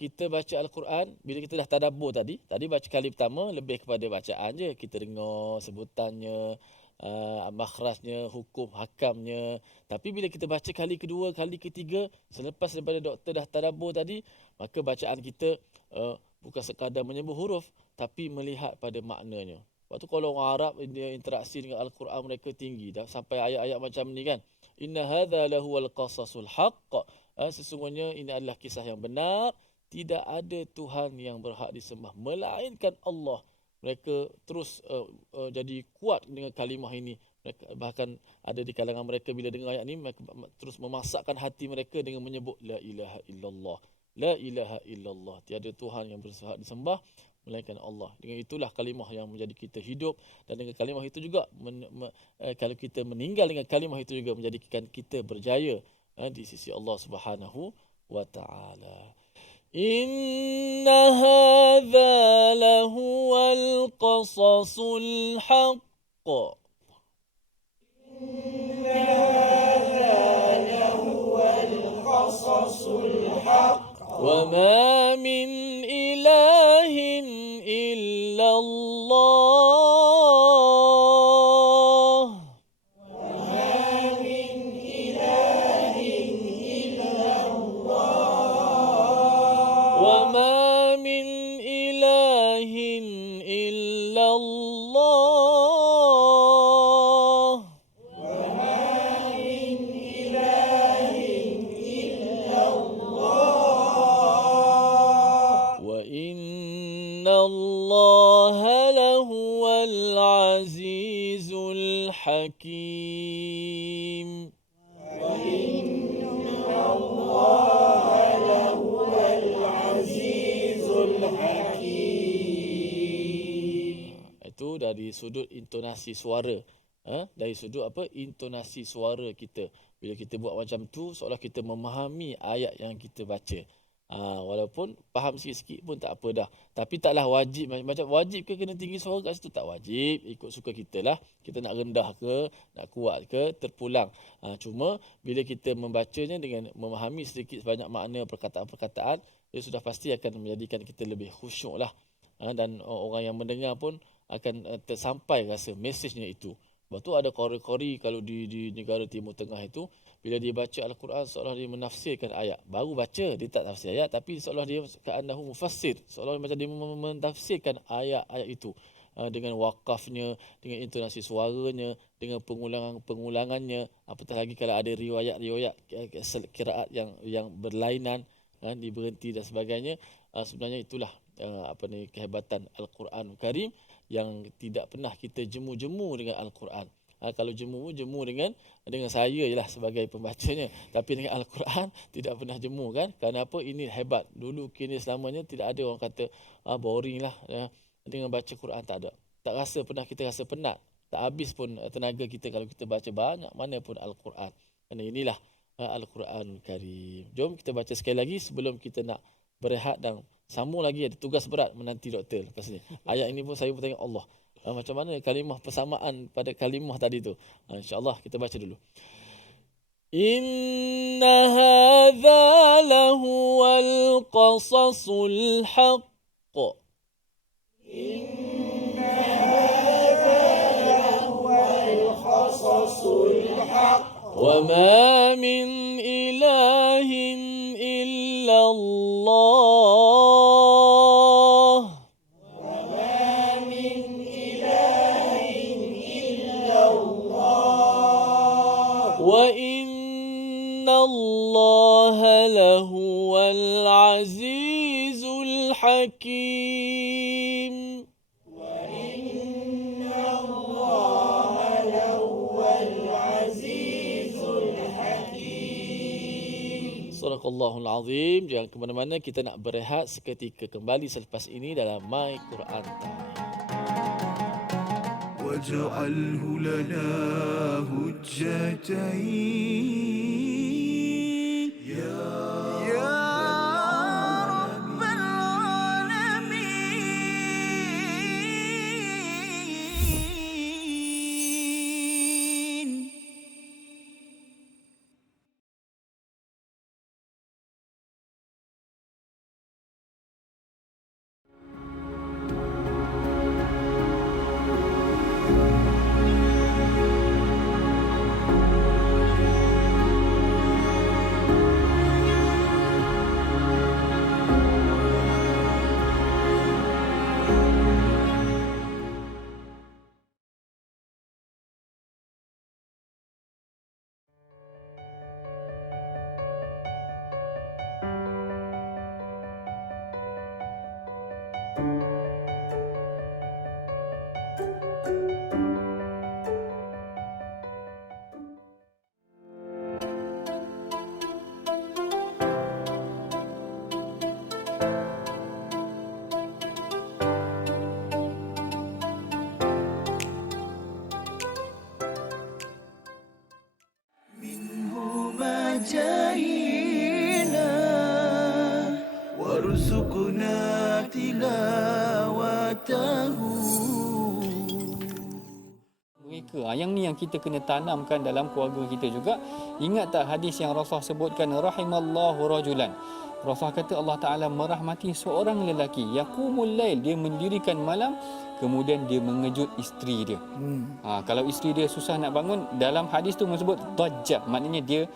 kita baca Al-Quran, bila kita dah tadabbur tadi baca kali pertama lebih kepada bacaan je, kita dengar sebutannya, makhrajnya, hukum hakamnya. Tapi bila kita baca kali kedua, kali ketiga, selepas daripada doktor dah tadabbur tadi, maka bacaan kita bukan sekadar menyebut huruf, tapi melihat pada maknanya. Waktu kalau orang Arab dia interaksi dengan Al-Quran mereka tinggi, dah sampai ayat-ayat macam ni kan. Inna hadza lahuwal qasasul haqq. Sesungguhnya ini adalah kisah yang benar, tidak ada Tuhan yang berhak disembah melainkan Allah. Mereka terus jadi kuat dengan kalimah ini. Mereka, bahkan ada di kalangan mereka bila dengar ayat ini, mereka terus memasakkan hati mereka dengan menyebut La ilaha illallah. La ilaha illallah. Tiada Tuhan yang berhak disembah melainkan Allah. Dengan itulah kalimah yang menjadi kita hidup, dan dengan kalimah itu juga kalau kita meninggal dengan kalimah itu juga menjadikan kita berjaya di sisi Allah Subhanahu wa taala. Inna hadza lahuwal qasasul haqq. Wa ma min ilahin illallah. وما من إله إلا الله. وإن الله لهو العزيز الحكيم. Itu dari sudut intonasi suara. Dari sudut intonasi suara kita. Bila kita buat macam tu, seolah kita memahami ayat yang kita baca. Walaupun faham sikit-sikit pun tak apa dah. Tapi taklah wajib. Macam wajib ke kena tinggi suara kat situ? Tak wajib. Ikut suka kita lah. Kita nak rendah ke, nak kuat ke, terpulang. Cuma bila kita membacanya dengan memahami sedikit sebanyak makna perkataan-perkataan, dia sudah pasti akan menjadikan kita lebih khusyuk lah. Dan orang yang mendengar pun akan tersampai rasa mesejnya itu. Sebab tu ada qari-qari kalau di negara Timur Tengah itu, bila dia baca Al-Quran seolah dia menafsirkan ayat. Baru baca, dia tak tafsir ayat, tapi seolah dia ka'annahu mufassir. Seolah macam dia mentafsirkan ayat-ayat itu. Dengan wakafnya, dengan intonasi suaranya, dengan pengulangannya. Apatah lagi kalau ada riwayat-riwayat qiraat yang berlainan, diberhenti dan sebagainya. Sebenarnya itulah kehebatan Al-Quran Karim, yang tidak pernah kita jemu-jemu dengan Al-Quran. Kalau jemu dengan saya jelah sebagai pembacanya, tapi dengan Al-Quran tidak pernah jemu kan. Kerana apa? Ini hebat. Dulu kini selamanya tidak ada orang kata boring lah dengan baca Quran, tak ada. Tak rasa pernah kita rasa penat. Tak habis pun tenaga kita kalau kita baca banyak mana pun Al-Quran. Kerana inilah Al-Quran Karim. Jom kita baca sekali lagi sebelum kita nak berehat dan sambung lagi. Ada tugas berat menanti doktor lepas ni. Ayat ini pun saya bertanya Allah, macam mana kalimah persamaan pada kalimah tadi tu. InsyaAllah kita baca dulu. إن هذا لهو القصص الحق وما من إله إلا الله وإن الله لهو العزيز الحكيم Sadaqallahul Azim. Jangan ke mana-mana, kita nak berehat seketika, kembali selepas ini dalam My Quran Time. واجعله لنا هجتين يا رب العالمين. جاهنا وارزقنا تلاوته. Mereka yang ni yang kita kena tanamkan dalam keluarga kita juga. Ingat tak hadis yang Rasulullah sebutkan, rahimallahu rajulan, Rasulullah kata Allah Ta'ala merahmati seorang lelaki, yaqumul lail, dia mendirikan malam, kemudian dia mengejut isteri dia. Kalau isteri dia susah nak bangun, dalam hadis tu menyebut dajjah, maknanya dia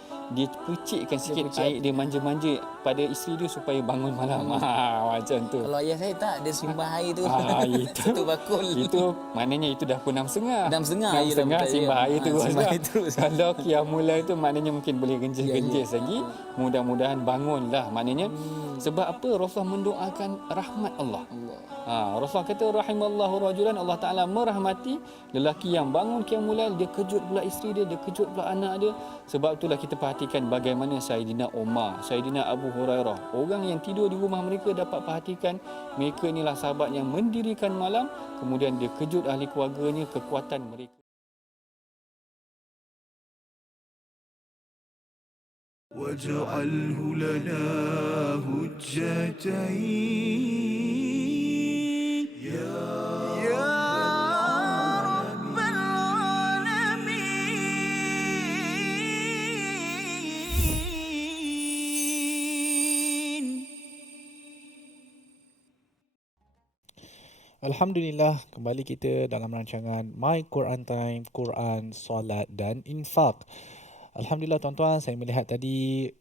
percikkan sikit air, dia manja-manja pada isteri dia supaya bangun malam. Macam tu. Kalau ayah saya tak, dia simbah air tu. Itu bakul. Itu maknanya itu dah pukul 6.30. 6.30 simbah air terus. Simbah air terus. Kalau qiyamul lail tu maknanya mungkin boleh genjis lagi. Mudah-mudahan bangunlah. Maknanya sebab apa? Rasulullah mendoakan rahmat Allah. Rasulullah kata rahimallahu rajulan, Allah Ta'ala merahmati lelaki yang bangun qiyamul lail, dia kejut pula isteri dia, dia kejut pula anak dia. Sebab itulah kita perhatikan bagaimana Saidina Umar, Saidina Abu Hurairah, orang yang tidur di rumah mereka, dapat perhatikan mereka inilah sahabat yang mendirikan malam, kemudian dia kejut ahli keluarganya, kekuatan mereka. واجعله لنا هجتين يا رب العالمين. Alhamdulillah, kembali kita dalam rancangan My Quran Time, Quran, Solat dan Infak. Alhamdulillah tuan-tuan, saya melihat tadi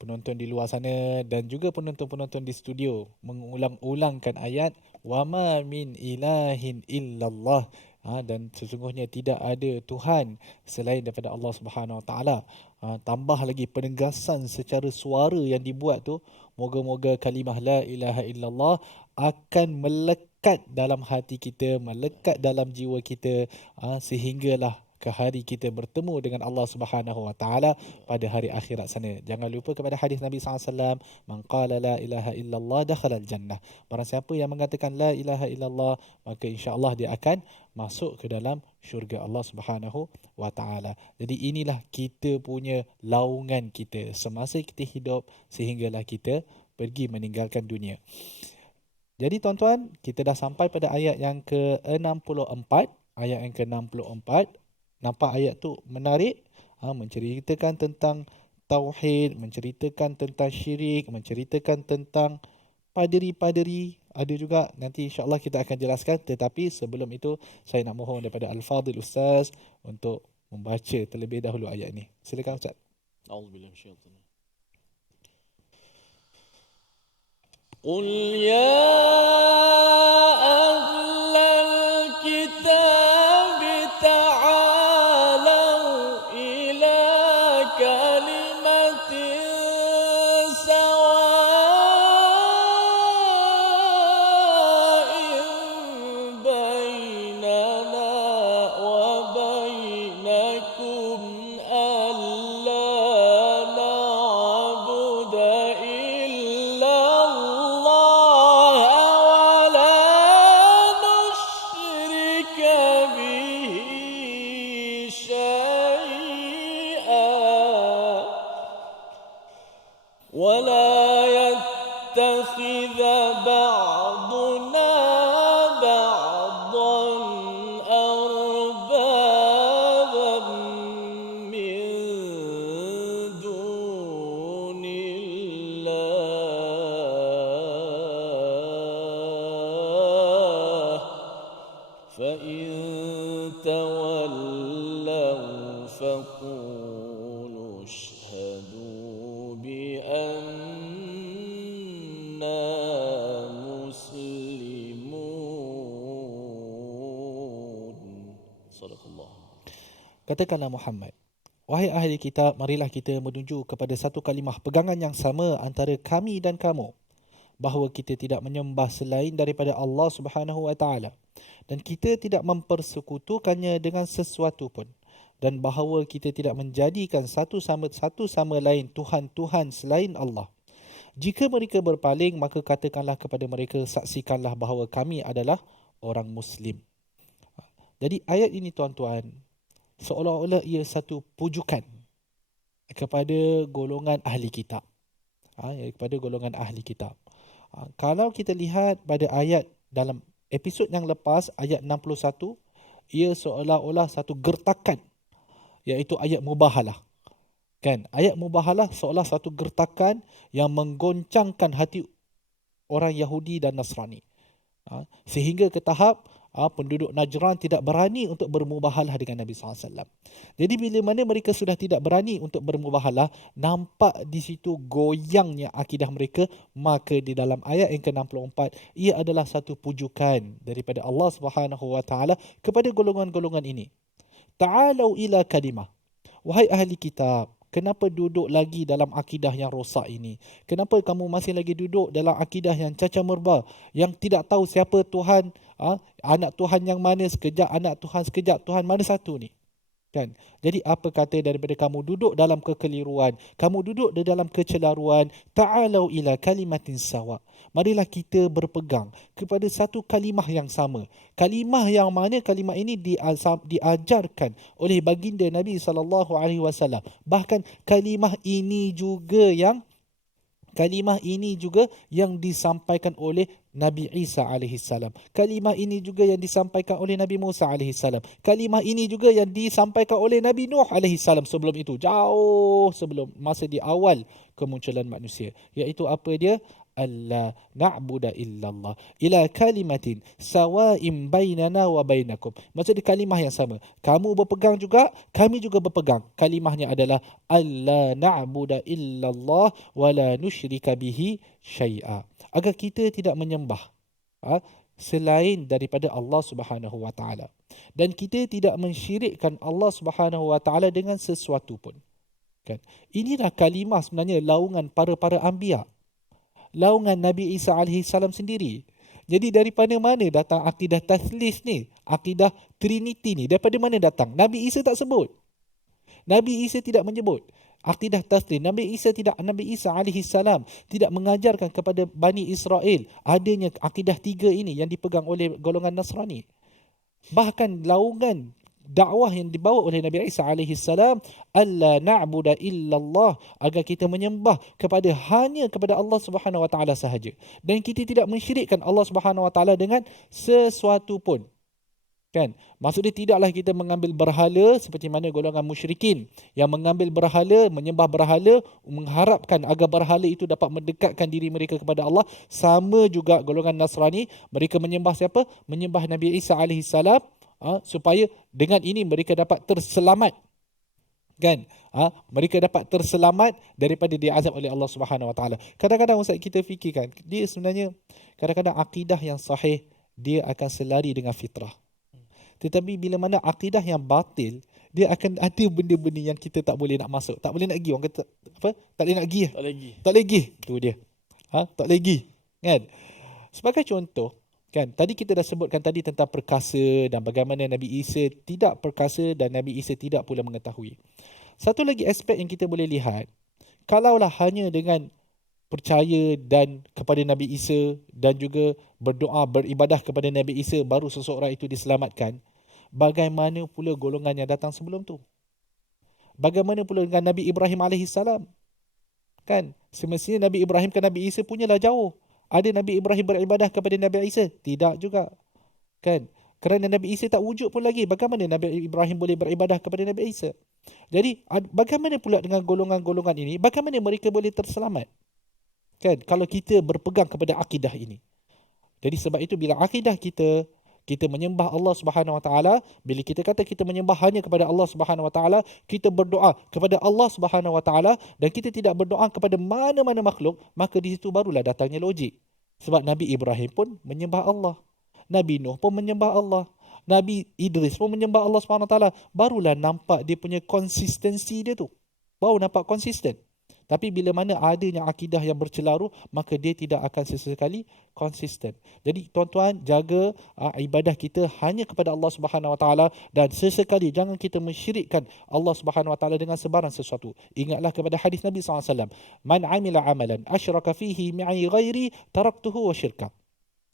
penonton di luar sana dan juga penonton-penonton di studio mengulang-ulangkan ayat wama min ilahin illallah, dan sesungguhnya tidak ada Tuhan selain daripada Allah Subhanahu Wa Taala. Tambah lagi penegasan secara suara yang dibuat tu, moga-moga kalimah la ilaha illallah akan melekat dalam hati kita, melekat dalam jiwa kita, sehinggalah ke hari kita bertemu dengan Allah Subhanahu Wa Taala pada hari akhirat sana. Jangan lupa kepada hadis Nabi SAW, man qala la ilaha illallah dakhala al-jannah. Barang siapa yang mengatakan la ilaha illallah, maka insya-Allah dia akan masuk ke dalam syurga Allah Subhanahu Wa Taala. Jadi inilah kita punya laungan kita semasa kita hidup sehinggalah kita pergi meninggalkan dunia. Jadi tuan-tuan, kita dah sampai pada ayat yang ke-64. Ayat yang ke-64. Nampak ayat tu menarik? menceritakan tentang tauhid, menceritakan tentang syirik, menceritakan tentang paderi-paderi. Ada juga, nanti insya-Allah kita akan jelaskan, tetapi sebelum itu saya nak mohon daripada Al-Fadhil Ustaz untuk membaca terlebih dahulu ayat ini. Silakan Ustaz. A'udzubillahi minasyaitanir rajim. Qul ya ahlal kitab ta'alau ila kalimatin sawa'in bainana wa bainakum alla na'budu illa Allah wa la nusyrika bihi syai'an wa la yattakhidha ba'duna ba'dan arbaban min dunillah fa in tawallaw faqulu ashhadu bi anna muslimun. Sadaqallah. Katakanlah Muhammad, wahai ahli kitab, marilah kita menuju kepada satu kalimah pegangan yang sama antara kami dan kamu, bahawa kita tidak menyembah selain daripada Allah Subhanahu wa taala dan kita tidak mempersekutukannya dengan sesuatu pun, dan bahawa kita tidak menjadikan satu sama lain tuhan-tuhan selain Allah. Jika mereka berpaling, maka katakanlah kepada mereka, saksikanlah bahawa kami adalah orang Muslim. Jadi ayat ini tuan-tuan, seolah-olah ia satu pujukan kepada golongan ahli kitab. Kepada golongan ahli kitab. Kalau kita lihat pada ayat dalam episod yang lepas, ayat 61, ia seolah-olah satu gertakan, iaitu ayat mubahalah. Kan? Ayat mubahalah seolah satu gertakan yang menggoncangkan hati orang Yahudi dan Nasrani. Sehingga ke tahap penduduk Najran tidak berani untuk bermubahalah dengan Nabi SAW. Jadi bila mana mereka sudah tidak berani untuk bermubahalah, nampak di situ goyangnya akidah mereka, maka di dalam ayat yang ke-64, ia adalah satu pujukan daripada Allah Subhanahu wa taala kepada golongan-golongan ini. Ta'alau ila kalimah. Wahai ahli kitab, kenapa duduk lagi dalam akidah yang rosak ini? Kenapa kamu masih lagi duduk dalam akidah yang cacat merba, yang tidak tahu siapa Tuhan, anak Tuhan yang mana, sekejap anak Tuhan, sekejap Tuhan mana satu ni? Kan? Jadi apa kata daripada kamu duduk dalam kekeliruan, kamu duduk di dalam kecelaruan, ta'alau ila kalimatin sawa. Marilah kita berpegang kepada satu kalimah yang sama. Kalimah yang mana kalimah ini diajarkan oleh baginda Nabi SAW. Bahkan kalimah ini juga yang disampaikan oleh Nabi Isa AS. Kalimah ini juga yang disampaikan oleh Nabi Musa AS. Kalimah ini juga yang disampaikan oleh Nabi Nuh AS sebelum itu, jauh sebelum masa di awal kemunculan manusia. Iaitu apa dia? Alla na'budu illallah ila kalimatin sawa'im bainana wa bainakum. Maksudnya kalimah yang sama. Kamu berpegang juga, kami juga berpegang. Kalimahnya adalah alla na'budu illallah wa la nusyrika bihi syai'a. Agar kita tidak menyembah selain daripada Allah Subhanahu wa taala, dan kita tidak mensyirikkan Allah Subhanahu wa taala dengan sesuatu pun. Kan? Inilah kalimah sebenarnya laungan para anbiya. Laungan Nabi Isa AS sendiri. Jadi daripada mana datang akidah taslis ni? Akidah Trinity ni? Daripada mana datang? Nabi Isa tak sebut. Nabi Isa tidak menyebut akidah taslis. Nabi Isa AS tidak mengajarkan kepada Bani Israel adanya akidah tiga ini yang dipegang oleh golongan Nasrani. Bahkan laungan dakwah yang dibawa oleh Nabi Isa AS, alla na'budu illallah, agar kita menyembah hanya kepada Allah Subhanahu wa taala sahaja, dan kita tidak mensyirikkan Allah Subhanahu wa taala dengan sesuatu pun. Kan? Maksudnya tidaklah kita mengambil berhala seperti mana golongan musyrikin yang mengambil berhala, menyembah berhala, mengharapkan agar berhala itu dapat mendekatkan diri mereka kepada Allah. Sama juga golongan Nasrani, mereka menyembah siapa? Menyembah Nabi Isa AS, supaya dengan ini mereka dapat terselamat. Kan? Mereka dapat terselamat daripada diazab oleh Allah Subhanahu Wa Taala. Kadang-kadang Ustaz kita fikirkan, dia sebenarnya kadang-kadang akidah yang sahih dia akan selari dengan fitrah. Tetapi bila mana akidah yang batil, dia akan ada benda-benda yang kita tak boleh nak masuk. Tak boleh nak pergi. Orang kata, apa? Tak boleh nak pergi. Tak lagi. Tak boleh pergi. Itu dia. Tak boleh pergi. Kan? Sebagai contoh, kan, tadi kita dah sebutkan tadi tentang perkasa dan bagaimana Nabi Isa tidak perkasa dan Nabi Isa tidak pula mengetahui. Satu lagi aspek yang kita boleh lihat, kalaulah hanya dengan percaya dan kepada Nabi Isa dan juga berdoa, beribadah kepada Nabi Isa baru seseorang itu diselamatkan, bagaimana pula golongan yang datang sebelum tu? Bagaimana pula dengan Nabi Ibrahim AS? Kan? Semestinya Nabi Ibrahim ke Nabi Isa punyalah jauh. Ada Nabi Ibrahim beribadah kepada Nabi Isa? Tidak juga. Kan? Kerana Nabi Isa tak wujud pun lagi. Bagaimana Nabi Ibrahim boleh beribadah kepada Nabi Isa? Jadi, bagaimana pula dengan golongan-golongan ini? Bagaimana mereka boleh terselamat? Kan? Kalau kita berpegang kepada akidah ini. Jadi sebab itu bila akidah kita menyembah Allah Subhanahu Wa Taala, bila kita kata kita menyembah hanya kepada Allah Subhanahu Wa Taala, kita berdoa kepada Allah Subhanahu Wa Taala dan kita tidak berdoa kepada mana-mana makhluk, maka di situ barulah datangnya logik. Sebab Nabi Ibrahim pun menyembah Allah. Nabi Nuh pun menyembah Allah. Nabi Idris pun menyembah Allah Subhanahu Wa Taala. Barulah nampak dia punya konsistensi dia tu. Baru nampak konsisten. Tapi bila mana adanya akidah yang bercelaru, maka dia tidak akan sesekali konsisten. Jadi tuan-tuan, jaga ibadah kita hanya kepada Allah Subhanahu Wa Taala dan sesekali jangan kita mensyirikkan Allah Subhanahu Wa Taala dengan sebarang sesuatu. Ingatlah kepada hadis Nabi SAW. Man amila amalan asyraka fihi ma'i ghairi taraktuhu wa syirka.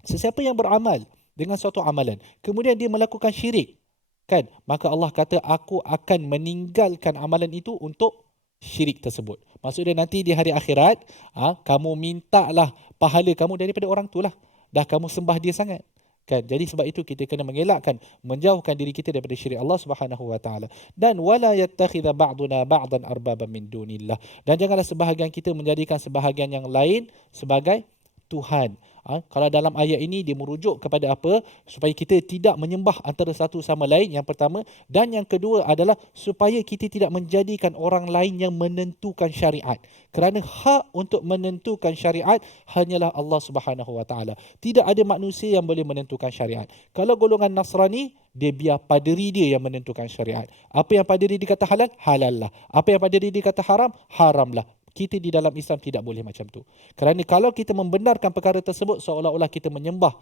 Sesiapa yang beramal dengan suatu amalan, kemudian dia melakukan syirik, kan? Maka Allah kata, aku akan meninggalkan amalan itu untuk syirik tersebut. Maksudnya nanti di hari akhirat, kamu mintalah pahala kamu daripada orang tu lah. Dah kamu sembah dia sangat. Kan? Jadi sebab itu kita kena mengelakkan, menjauhkan diri kita daripada syirik Allah Subhanahu Wa Taala. Dan wala yattakhidha ba'duna ba'dan arbaban min dunillah. Dan janganlah sebahagian kita menjadikan sebahagian yang lain sebagai Tuhan. Kalau dalam ayat ini dia merujuk kepada apa? Supaya kita tidak menyembah antara satu sama lain, yang pertama. Dan yang kedua adalah supaya kita tidak menjadikan orang lain yang menentukan syariat. Kerana hak untuk menentukan syariat hanyalah Allah Subhanahu Wa Taala. Tidak ada manusia yang boleh menentukan syariat. Kalau golongan Nasrani, dia biar paderi dia yang menentukan syariat. Apa yang paderi dia kata halal, halal lah. Apa yang paderi dia kata haram, haram lah. Kita di dalam Islam tidak boleh macam tu. Kerana kalau kita membenarkan perkara tersebut, seolah-olah kita menyembah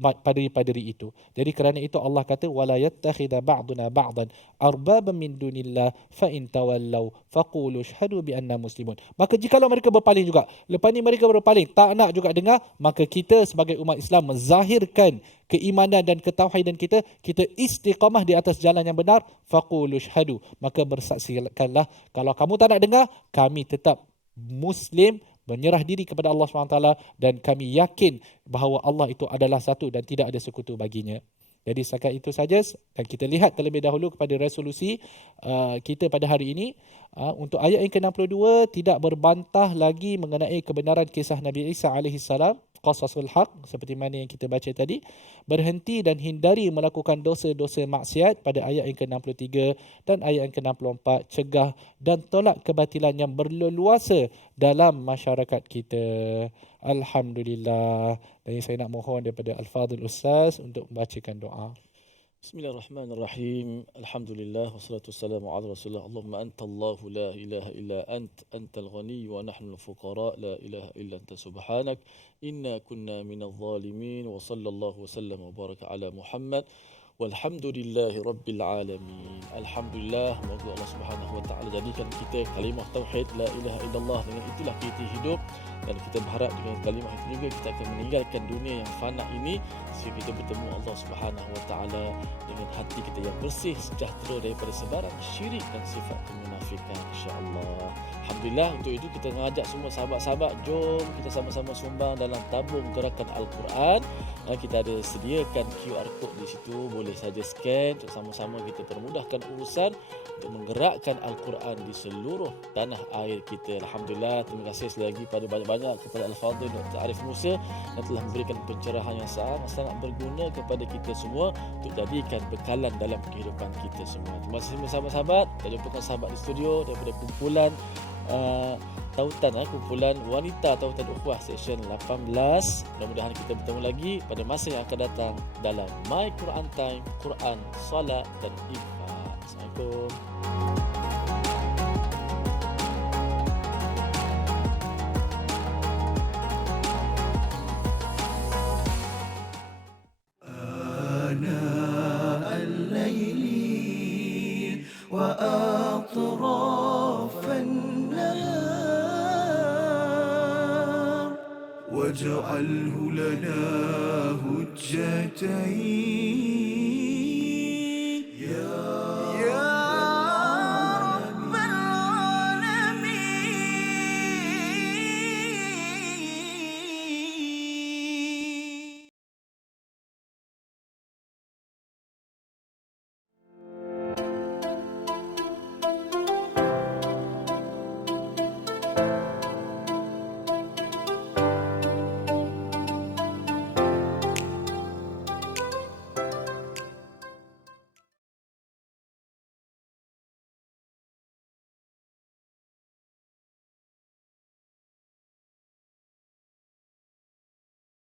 paderi-paderi itu. Jadi kerana itu Allah kata wala yattakhidha ba'duna ba'dan arbaban min dunillah fa in tawallaw faqulu ashhadu bi anna muslimun. Maka jikalau mereka berpaling juga, lepas ni mereka berpaling, tak nak juga dengar, maka kita sebagai umat Islam menzahirkan keimanan dan ketauhidan kita, kita istiqamah di atas jalan yang benar, faqulu ashhadu, maka bersaksikanlah kalau kamu tak nak dengar, kami tetap Muslim, menyerah diri kepada Allah SWT dan kami yakin bahawa Allah itu adalah satu dan tidak ada sekutu baginya. Jadi setakat itu saja dan kita lihat terlebih dahulu kepada resolusi kita pada hari ini. Untuk ayat yang ke-62 tidak berbantah lagi mengenai kebenaran kisah Nabi Isa AS, qasasul haq, seperti mana yang kita baca tadi. Berhenti dan hindari melakukan dosa-dosa maksiat pada ayat yang ke-63 dan ayat yang ke-64. Cegah dan tolak kebatilan yang berleluasa dalam masyarakat kita. Alhamdulillah. Dan saya nak mohon daripada Al-Fadhil Ustaz untuk membacakan doa. Bismillahirrahmanirrahim. Alhamdulillah wassalatu wassalamu ala Rasulillah. Allahumma anta Allahu la ilaha illa antal ghani wa nahnu al-fuqara la ilaha illa anta subhanak inna kunna minadh zalimin wa sallallahu wasallam wa baraka ala Muhammad walhamdulillahi rabbil alamin. Alhamdulillah, semoga Allah Subhanahu wa taala jadikan kita kalimah tauhid la ilaha illallah, dengan itulah kita hidup dan kita berharap dengan kalimah itu juga kita akan meninggalkan dunia yang fana ini sehingga kita bertemu Allah Subhanahu Wa Taala dengan hati kita yang bersih, sejahtera daripada sebarang syirik dan sifat kemunafikan, insya-Allah. Alhamdulillah, untuk itu kita mengajak semua sahabat-sahabat, jom kita sama-sama sumbang dalam tabung gerakan Al-Quran. Kita ada sediakan QR code di situ, boleh saja scan untuk sama-sama kita permudahkan urusan untuk menggerakkan Al-Quran di seluruh tanah air kita. Alhamdulillah, terima kasih sekali lagi pada banyak-banyak kepada Al-Fadhil Dr. Arif Musa yang telah memberikan pencerahan yang sangat berguna kepada kita semua untuk jadikan bekalan dalam kehidupan kita semua. Terima kasih semua sahabat-sahabat. Kita jumpakan sahabat di studio daripada kumpulan Tautan, kumpulan wanita Tautan Ukhuwah seksyen 18. Mudah-mudahan kita bertemu lagi pada masa yang akan datang dalam My Quran Time, Quran, Salat dan Infak. Assalamualaikum. آناء الليل وأطراف النهار واجعله لنا هجتين